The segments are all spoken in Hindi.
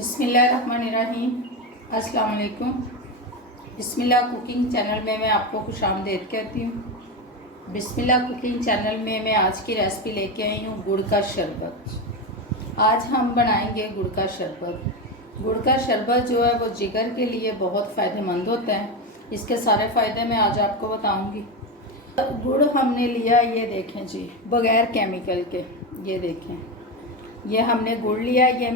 बिस्मिल्लाहिर्रहमानिर्रहीम। अस्सलाम वालेकुम। बिस्मिल्लाह कुकिंग चैनल में मैं आपको खुशामदीद कहती हूँ। बिस्मिल्लाह कुकिंग चैनल में मैं आज की रेसिपी लेके आई हूँ गुड़ का शरबत। आज हम बनाएंगे गुड़ का शरबत। गुड़ का शरबत जो है वो जिगर के लिए बहुत फ़ायदेमंद होता है। इसके सारे फ़ायदे मैं आज आपको बताऊँगी। गुड़ हमने लिया, ये देखें जी, बग़ैर केमिकल के। ये देखें, ये हमने गुड़ लिया। ये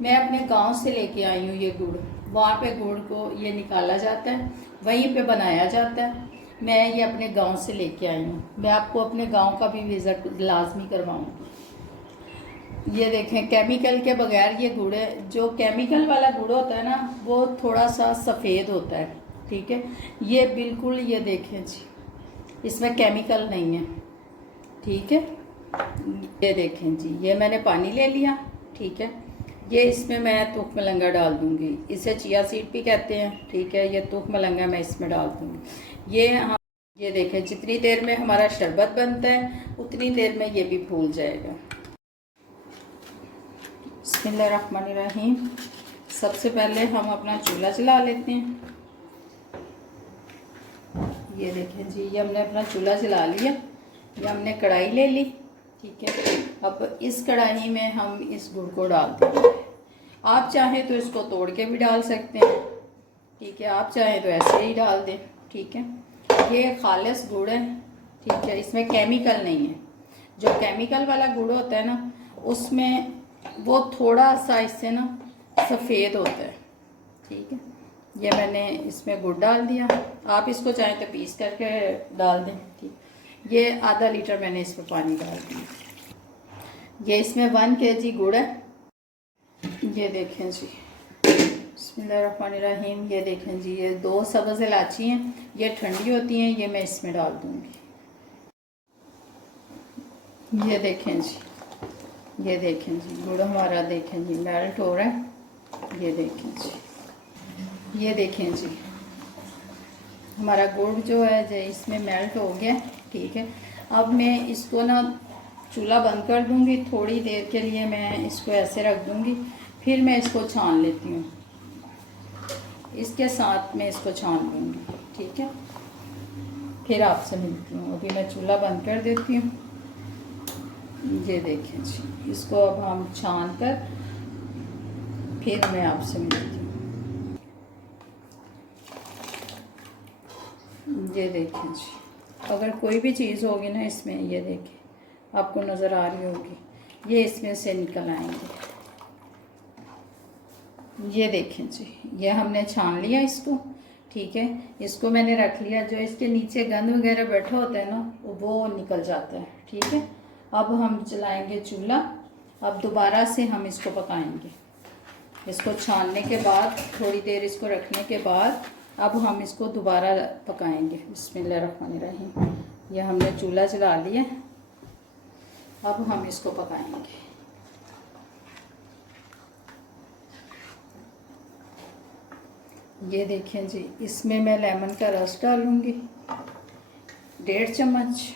मैं अपने गांव से लेके आई हूँ ये गुड़। वहाँ पे गुड़ को ये निकाला जाता है, वहीं पे बनाया जाता है। मैं ये अपने गांव से लेके आई हूँ। मैं आपको अपने गांव का भी विज़िट लाजमी करवाऊँगी। ये देखें, केमिकल के बगैर ये गुड़ है। जो केमिकल वाला गुड़ होता है ना, वो थोड़ा सा सफ़ेद होता है, ठीक है। ये बिल्कुल, ये देखें जी, इसमें केमिकल नहीं है, ठीक है। ये देखें जी, ये मैंने पानी ले लिया, ठीक है। ये इसमें मैं तुख मलंगा डाल दूंगी। इसे चिया सीड भी कहते हैं, ठीक है। ये तुख मलंगा मैं इसमें डाल दूंगी। ये देखें, जितनी देर में हमारा शरबत बनता है उतनी देर में ये भी फूल जाएगा। बिस्मिल्लाहिर्रहमानिर्रहीम। सबसे पहले हम अपना चूल्हा जला लेते हैं। ये देखें जी, ये हमने अपना चूल्हा जला लिया। ये हमने कढ़ाई ले ली, ठीक है। अब इस कढ़ाई में हम इस गुड़ को डाल देंगे। आप चाहें तो इसको तोड़ के भी डाल सकते हैं, ठीक है। आप चाहें तो ऐसे ही डाल दें, ठीक है। ये खालिस गुड़ है, ठीक है। इसमें केमिकल नहीं है। जो केमिकल वाला गुड़ होता है ना, उसमें वो थोड़ा सा इससे ना सफ़ेद होता है, ठीक है। ये मैंने इसमें गुड़ डाल दिया। आप इसको चाहें तो पीस करके डाल दें, ठीक। ये आधा लीटर मैंने इसमें पानी डाल दिया। ये इसमें 1 kg गुड़ है। ये देखें जी, बिस्मिल्लाहिर्रहमानिर्रहीम। ये देखें जी, ये 2 सब्ज़ इलायची हैं। ये ठंडी होती हैं, ये मैं इसमें डाल दूँगी। ये देखें जी, ये देखें जी, गुड़ हमारा देखें जी मेल्ट हो रहा है। ये देखें जी, ये देखें जी, हमारा गुड़ जो है जो इसमें मेल्ट हो गया, ठीक है। अब मैं इसको ना चूल्हा बंद कर दूंगी। थोड़ी देर के लिए मैं इसको ऐसे रख दूंगी, फिर मैं इसको छान लेती हूँ। इसके साथ मैं इसको छान लूँगी, ठीक है। फिर आपसे मिलती हूँ। अभी मैं चूल्हा बंद कर देती हूँ। ये देखें जी, इसको अब हम छान कर फिर मैं आपसे मिलती हूँ। ये देखें जी, अगर कोई भी चीज़ होगी ना इसमें, ये देखें, आपको नज़र आ रही होगी, ये इसमें से निकल आएंगे। ये देखें जी, ये हमने छान लिया इसको, ठीक है। इसको मैंने रख लिया। जो इसके नीचे गंद वगैरह बैठा होता है ना, वो निकल जाता है, ठीक है। अब हम चलाएंगे चूल्हा। अब दोबारा से हम इसको पकाएंगे। इसको छानने के बाद, थोड़ी देर इसको रखने के बाद, अब हम इसको दोबारा पकाएंगे। बिस्मिल्लाहिर्रहमानिर्रहीम। यह हमने चूल्हा जला लिया। अब हम इसको पकाएंगे। ये देखें जी, इसमें मैं लेमन का रस डालूँगी 1.5 चम्मच,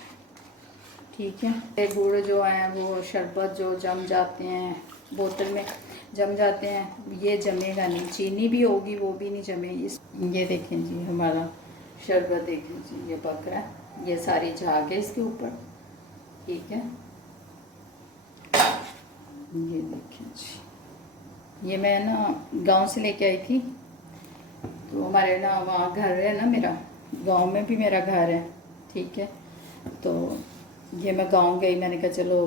ठीक है। ये गुड़ जो है वो शरबत जो जम जाते हैं, बोतल में जम जाते हैं, ये जमेगा नहीं। चीनी भी होगी, वो भी नहीं जमे। ये देखें जी, हमारा शरबत देखें जी, ये पक रहा है। ये सारी झाग है इसके ऊपर, ठीक है। ये देखें जी, ये मैं ना गांव से लेके आई थी। तो हमारे ना वहाँ घर है ना, मेरा गांव में भी मेरा घर है, ठीक है। तो ये मैं गांव गई, मैंने कहा चलो,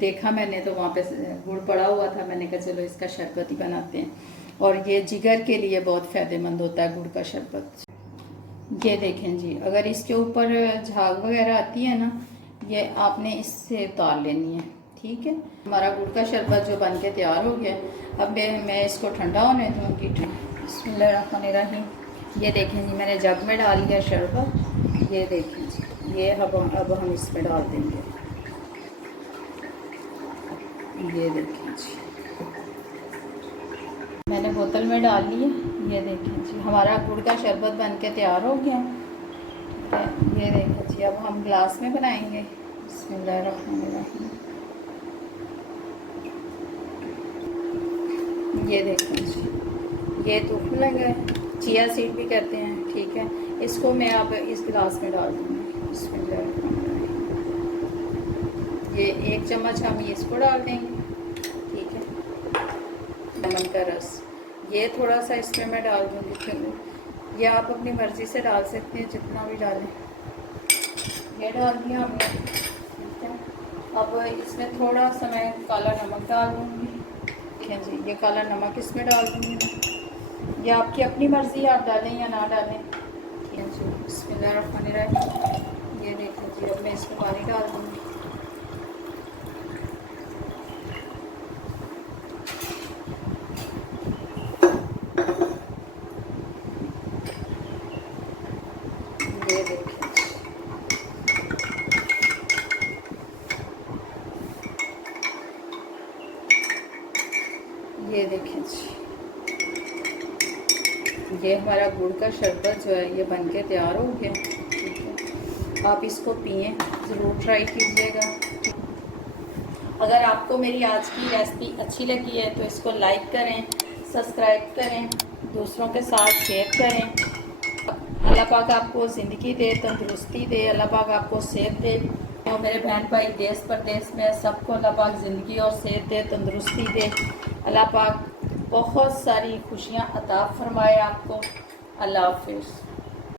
देखा मैंने तो वहाँ पे गुड़ पड़ा हुआ था। मैंने कहा चलो इसका शरबत ही बनाते हैं। और ये जिगर के लिए बहुत फ़ायदेमंद होता है गुड़ का शरबत। ये देखें जी, अगर इसके ऊपर झाग वगैरह आती है ना, ये आपने इससे उतार लेनी है, ठीक है। हमारा गुड़ का शरबत जो बन के तैयार हो गया। अब मैं इसको ठंडा होने दूँगी। बिस्मिल्लाहिर्रहमानिर्रहीम। ये देखें जी, मैंने जग में डाल लिया शरबत। ये देखें जी, ये अब हम इसमें डाल देंगे। ये देखें जी, मैंने बोतल में डाल लिया। ये देखें जी, हमारा गुड़ का शरबत बन के तैयार हो गया। ये देखें जी, अब हम ग्लास में बनाएंगे। बिस्मिल्लाहिर्रहमानिर्रहीम। ये देखें जी, ये तुफलंग है, चिया सीड भी कहते हैं, ठीक है। इसको मैं अब इस गिलास में डाल दूँगी। इसमें ये 1 चम्मच हम इसको डाल देंगे, ठीक है। लेमन का रस ये थोड़ा सा इसमें मैं डाल दूँगी, क्योंकि ये आप अपनी मर्ज़ी से डाल सकते हैं, जितना भी डालें। ये डाल दिया हमने, ठीक है। अब इसमें थोड़ा सा मैं काला नमक डाल दूँगी, ठीक है जी। ये काला नमक इसमें डाल दूँगी मैं, ये आपकी अपनी मर्ज़ी, आप डालें या ना डालें, ठीक है जी। बिस्मिल्लाहिर्रहमानिर्रहीम। ये देखें जी, अब मैं इसमें पानी डाल दूँगी। ये देखें, ये देखें जी, ये हमारा गुड़ का शरबत जो है ये बनके तैयार हो गया, ठीक है। आप इसको पिए, ज़रूर ट्राई कीजिएगा। अगर आपको मेरी आज की रेसिपी अच्छी लगी है तो इसको लाइक करें, सब्सक्राइब करें, दूसरों के साथ शेयर करें। अल्लाह पाक आपको ज़िंदगी दे, तंदुरुस्ती दे, अल्लाह पाक आपको सेहत दे। और मेरे बहन भाई देश परदेश में सबको अल्लाह पाक ज़िंदगी और सेहत दे, तंदुरुस्ती दे। अल्लाह पाक बहुत सारी खुशियाँ अता फरमाए आपको। अल्लाह हाफिज़।